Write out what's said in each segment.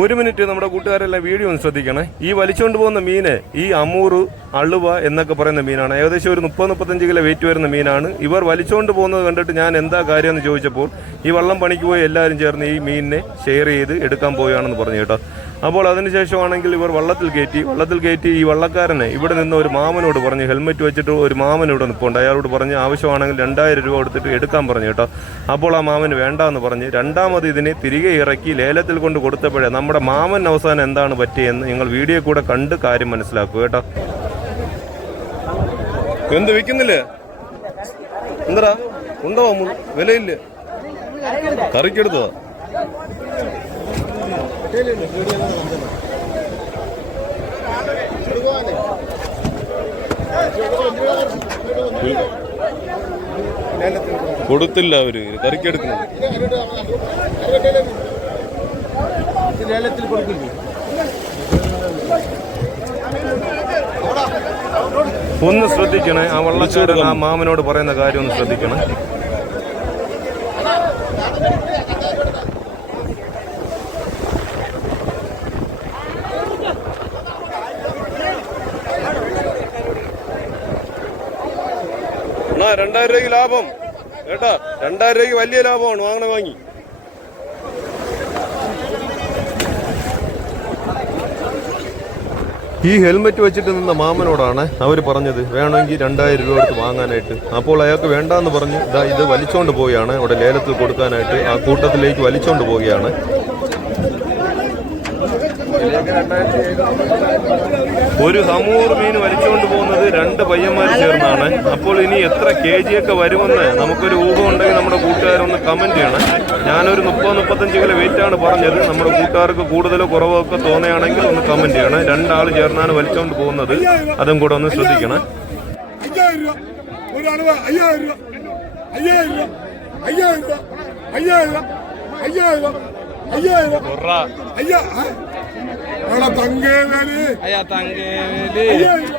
ഒരു മിനിറ്റ് നമ്മുടെ കൂട്ടുകാരെല്ലാം വീഡിയോ ഒന്ന് ശ്രദ്ധിക്കണേ. ഈ വലിച്ചുകൊണ്ട് പോകുന്ന മീന് ഈ അമൂറ് അളുവ എന്നൊക്കെ പറയുന്ന മീനാണ്. ഏകദേശം ഒരു മുപ്പത് മുപ്പത്തഞ്ച് കിലോ വെയിറ്റ് വരുന്ന മീനാണ്. ഇവർ വലിച്ചുകൊണ്ട് പോകുന്നത് കണ്ടിട്ട് ഞാൻ എന്താ കാര്യം എന്ന് ചോദിച്ചപ്പോൾ ഈ വള്ളം പണിക്ക് പോയി എല്ലാവരും ചേർന്ന് ഈ മീനിനെ ഷെയർ ചെയ്ത് എടുക്കാൻ പോവുകയാണെന്ന് പറഞ്ഞു കേട്ടോ. അപ്പോൾ അതിനുശേഷമാണെങ്കിൽ ഇവർ വള്ളത്തിൽ കയറ്റി വള്ളത്തിൽ കയറ്റി ഈ വള്ളക്കാരനെ ഇവിടെ നിന്ന് ഒരു മാമനോട് പറഞ്ഞു ഹെൽമെറ്റ് വെച്ചിട്ട് ഒരു മാമൻ ഇവിടെ നിൽപ്പുണ്ട് അയാളോട് പറഞ്ഞ് ആവശ്യമാണെങ്കിൽ രണ്ടായിരം രൂപ കൊടുത്തിട്ട് എടുക്കാൻ പറഞ്ഞു കേട്ടോ. അപ്പോൾ ആ മാമന് വേണ്ട എന്ന് പറഞ്ഞ് രണ്ടാമത് ഇതിനെ തിരികെ ഇറക്കി ലേലത്തിൽ കൊണ്ട് കൊടുത്തപ്പോഴേ നമ്മുടെ മാമൻ അവസാനം എന്താണ് പറ്റിയെന്ന് നിങ്ങൾ വീഡിയോ കൂടെ കണ്ട് കാര്യം മനസ്സിലാക്കുക കേട്ടോ. എന്ത് വിൽക്കുന്നില്ലേ? എന്താ ഉണ്ടോ? വിലയില്ലേ? കറിക്കെടുത്തോ കൊടുത്തില്ല അവർ കറിക്കെടുക്കുന്നു ലേലത്തിൽ കൊടുക്കില്ലേ ഒന്ന് ശ്രദ്ധിക്കണേ ആ വള്ളക്കാരൻ ആ മാമനോട് പറയുന്ന കാര്യം ഒന്ന് ശ്രദ്ധിക്കണേ. രണ്ടായിരം രൂപയ്ക്ക് ലാഭം. കേട്ടാ? രണ്ടായിരം രൂപയ്ക്ക് വലിയ ലാഭമാണ്. വാങ്ങണ വാങ്ങി. ഈ ഹെൽമെറ്റ് വെച്ചിട്ട് നിന്ന മാമനോടാണ് അവർ പറഞ്ഞത് വേണമെങ്കിൽ രണ്ടായിരം രൂപ എടുത്ത് വാങ്ങാനായിട്ട്. അപ്പോൾ അയാൾക്ക് വേണ്ടാന്ന് പറഞ്ഞ് ഇതാ ഇത് വലിച്ചോണ്ട് പോവുകയാണ്. അവിടെ ലേലത്തിൽ കൊടുക്കാനായിട്ട് ആ കൂട്ടത്തിലേക്ക് വലിച്ചോണ്ട് പോവുകയാണ്. ഒരു ഹമൂർ മീൻ വലിച്ചുകൊണ്ട് പോകുന്നത് രണ്ട് പയ്യന്മാർ ചേർന്നാണ് അപ്പോൾ ഇനി എത്ര കെ ജി ഒക്കെ വരുമെന്ന് നമുക്കൊരു ഊഹം ഉണ്ടെങ്കിൽ നമ്മുടെ കൂട്ടുകാരൊന്ന് കമന്റ് ചെയ്യണം ഞാനൊരു മുപ്പത് മുപ്പത്തഞ്ച് കിലോ വെയിറ്റ് ആണ് പറഞ്ഞത് നമ്മുടെ കൂട്ടുകാർക്ക് കൂടുതലോ കുറവോ ഒക്കെ തോന്നുകയാണെങ്കിൽ ഒന്ന് കമന്റ് ചെയ്യണം രണ്ടാൾ ചേർന്നാണ് വലിച്ചുകൊണ്ട് പോകുന്നത് അതും കൂടെ ഒന്ന് ശ്രദ്ധിക്കണം അയ്യായിരം അയ്യായിരം അയ്യായിരം അയ്യായിരം അയ്യായിരം തങ്കേവേലി. അയ്യാ തങ്കേവേലി.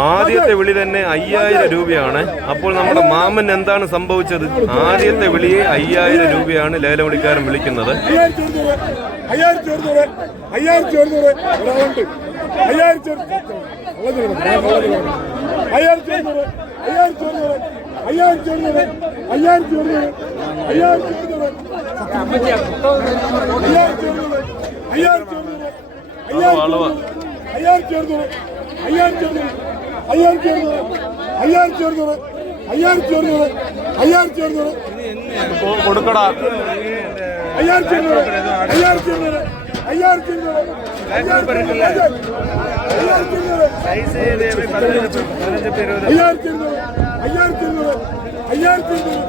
ആദ്യത്തെ വിളി തന്നെ അയ്യായിരം രൂപയാണ്. അപ്പോൾ നമ്മുടെ മാമൻ എന്താണ് സംഭവിച്ചത്? ആദ്യത്തെ വിളിയെ അയ്യായിരം രൂപയാണ് ലേലവിളിക്കാരൻ വിളിക്കുന്നത്. അയ്യായിരത്തി അയ്യായിരത്തി ഒരുന്നൂറ് അയ്യായിരത്തി ഒരാളുണ്ട് അയ്യായിരത്തി ഒരുന്നൂറ് അയ്യായിരത്തി ഒരുന്നൂറ് അയ്യായിരത്തി ഒരുന്നൂറ് അയ്യായിരത്തി ഒരുന്നൂറ് അയ്യായിരത്തി ഒരുന്നൂറ് അയ്യായിരത്തി ഒരുന്നൂറ് അയ്യായിരത്തി ഒരുന്നൂറ് അയ്യായിരത്തി ഒരുന്നൂറ് അയ്യായിരത്തി ഒരുന്നൂറ് ഒരുന്നൂറ് അയ്യായിരത്തി ഒരുന്നൂറ് അയ്യായിരത്തി ഒരുന്നൂറ് അയ്യായിരത്തി ഒരുന്നൂറ് பேப்பர் இருக்குல்ல சைஸ் பதினஞ்சு பதினஞ்சு இருபது ஐயாயிரத்தி இருநூறு ஐயாயிரத்தி இருநூறு ஐயாயிரத்தி இருநூறு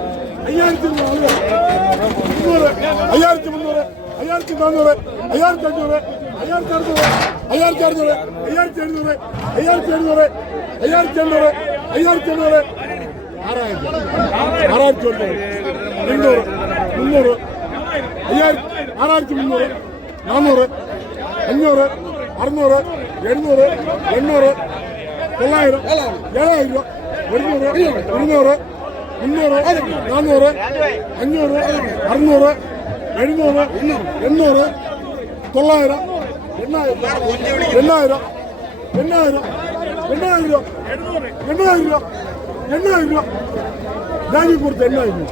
ஐயாயிரத்தி முந்நூறு ஐயாயிரத்தி முந்நூறு ஐயாயிரத்தி நானூறு ஐயாயிரத்தி அஞ்சூறு ஐயாயிரத்தி அறுநூறு ஐயாயிரத்தி அறுநூறு ஐயாயிரத்தி எழுநூறு ஐயாயிரத்தி எழுநூறு ஐயாயிரத்தி எண்ணூறு ஐயாயிரத்தி எண்ணூறு ஆறாயிரத்தி ஆறாயிரத்தி ஒன்பது முந்நூறு முந்நூறு ஐயாயிரத்தி ஆறாயிரத்தி முந்நூறு நானூறு അഞ്ഞൂറ് അറുന്നൂറ് എഴുന്നൂറ് എണ്ണൂറ് തൊള്ളായിരം ഏഴായിരം രൂപ. ഒരുന്നൂറ് ഇരുന്നൂറ് മുന്നൂറ് നാന്നൂറ് അഞ്ഞൂറ് അറുന്നൂറ് എഴുന്നൂറ് എണ്ണൂറ് തൊള്ളായിരം എണ്ണായിരം എണ്ണായിരം എണ്ണായിരം എണ്ണായിരം രൂപ. എണ്ണായിരം രൂപ. എണ്ണായിരം രൂപ. ഞാൻ കൊടുത്ത് എണ്ണായിരം രൂപ.